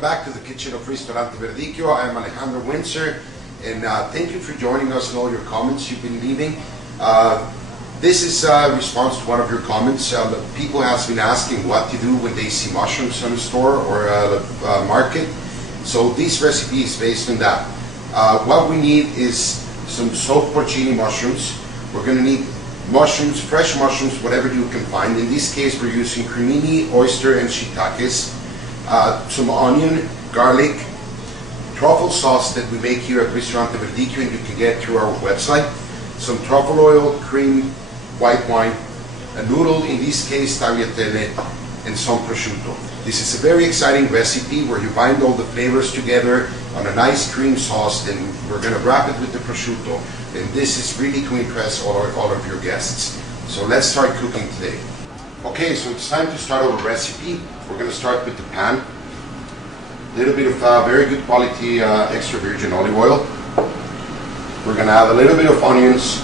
welcome back to the kitchen of Ristorante Verdicchio. I am Alejandro Windsor, and thank you for joining us and all your comments you've been leaving. This is a response to one of your comments. People have been asking what to do when they see mushrooms in the store or the market. So this recipe is based on that. What we need is some soaked porcini mushrooms. We're going to need mushrooms, fresh mushrooms, whatever you can find. In this case, we're using cremini, oyster, and shiitakes. Some onion, garlic, truffle sauce that we make here at Ristorante Verdicchio and you can get through our website. Some truffle oil, cream, white wine, a noodle, in this case tagliatele, and some prosciutto. This is a very exciting recipe where you bind all the flavors together on a nice cream sauce. Then we're going to wrap it with the prosciutto, and this is really to impress all of your guests. So let's start cooking today. Okay, so it's time to start our recipe. We're going to start with the pan. A little bit of very good quality extra virgin olive oil. We're going to add a little bit of onions.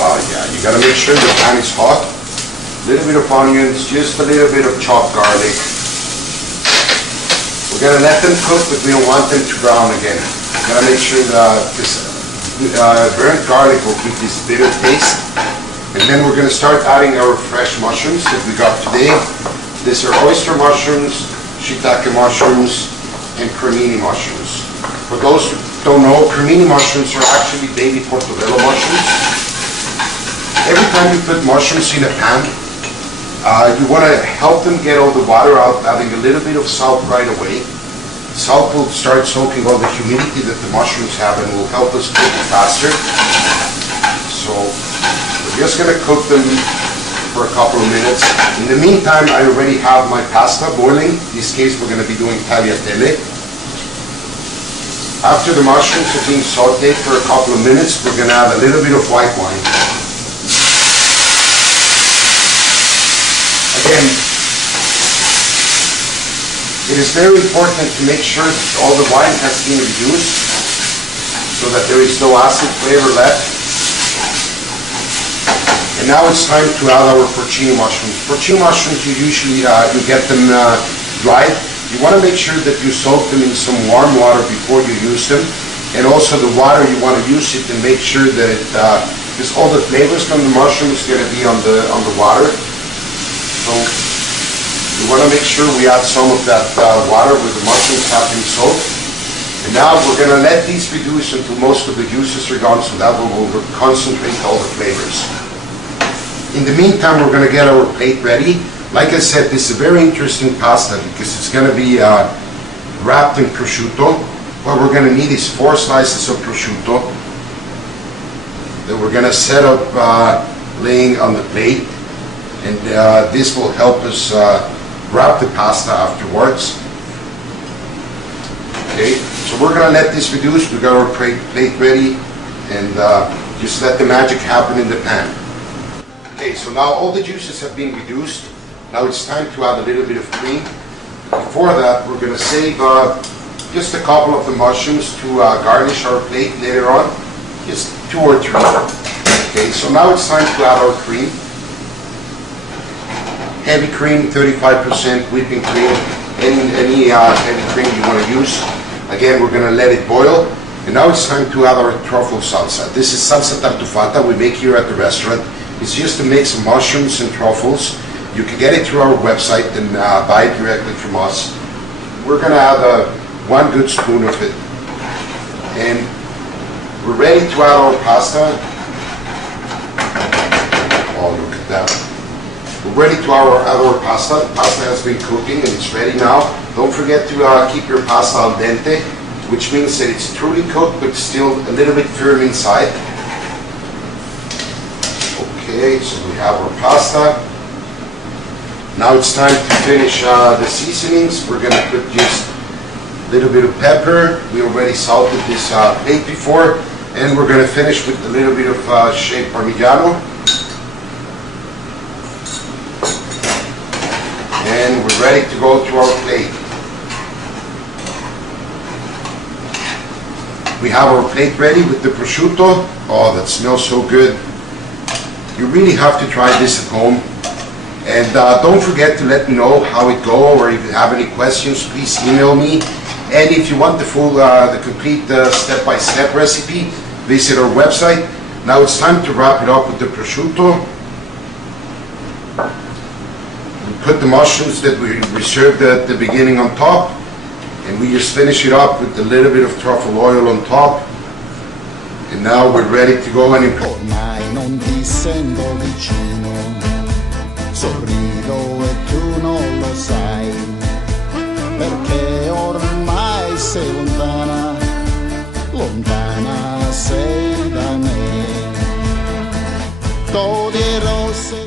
Yeah, you got to make sure the pan is hot. A little bit of onions, just a little bit of chopped garlic. We're going to let them cook, but we don't want them to brown again. We got to make sure that this burnt garlic will give this bitter taste. And then we're going to start adding our fresh mushrooms that we got today. These are oyster mushrooms, shiitake mushrooms, and cremini mushrooms. For those who don't know, cremini mushrooms are actually baby portobello mushrooms. Every time you put mushrooms in a pan, you want to help them get all the water out, adding a little bit of salt right away. Salt will start soaking all the humidity that the mushrooms have and will help us cook it faster. So we're just going to cook them for a couple of minutes. In the meantime, I already have my pasta boiling. In this case, we're going to be doing tagliatele. After the mushrooms are being sauteed for a couple of minutes, we're going to add a little bit of white wine. Again, it is very important to make sure that all the wine has been reduced so that there is no acid flavor left. And now it's time to add our porcini mushrooms. Porcini mushrooms, you usually you get them dried. You want to make sure that you soak them in some warm water before you use them. And also the water, you want to use it and make sure that because all the flavors from the mushroom is going to be on the water. So we want to make sure we add some of that water where the mushrooms have been soaked. And now we're going to let these reduce until most of the juices are gone, so that will concentrate all the flavors. In the meantime, we're going to get our plate ready. Like I said, this is a very interesting pasta because it's going to be wrapped in prosciutto. What we're going to need is 4 slices of prosciutto that we're going to set up laying on the plate. And this will help us wrap the pasta afterwards. Okay, so we're going to let this reduce. We got our plate ready, and just let the magic happen in the pan. Okay, so now all the juices have been reduced. Now it's time to add a little bit of cream. Before that, we're going to save just a couple of the mushrooms to garnish our plate later on. Just 2 or 3. Okay, so now it's time to add our cream. Heavy cream, 35% whipping cream, any heavy cream you want to use. Again, we're going to let it boil. And now it's time to add our truffle salsa. This is salsa tartuffata we make here at the restaurant. It's just a mix of mushrooms and truffles. You can get it through our website and buy it directly from us. We're going to add 1 good spoon of it. And we're ready to add our pasta. Oh, look at that. We're ready to add our pasta. The pasta has been cooking and it's ready now. Don't forget to keep your pasta al dente, which means that it's truly cooked but still a little bit firm inside. Okay, so we have our pasta. Now it's time to finish the seasonings. We're going to put just a little bit of pepper. We already salted this plate before. And we're going to finish with a little bit of shaved Parmigiano. And we're ready to go to our plate. We have our plate ready with the prosciutto. Oh, that smells so good. You really have to try this at home. And don't forget to let me know how it goes, or if you have any questions, please email me. And if you want the full, the complete step-by-step recipe, visit our website. Now it's time to wrap it up with the prosciutto. We put the mushrooms that we reserved at the beginning on top, and we just finish it up with a little bit of truffle oil on top. And now we're ready to go and ormai non ti sento vicino, sorrido e tu non lo sai, perché ormai sei lontana, lontana sei da me. Togli rosse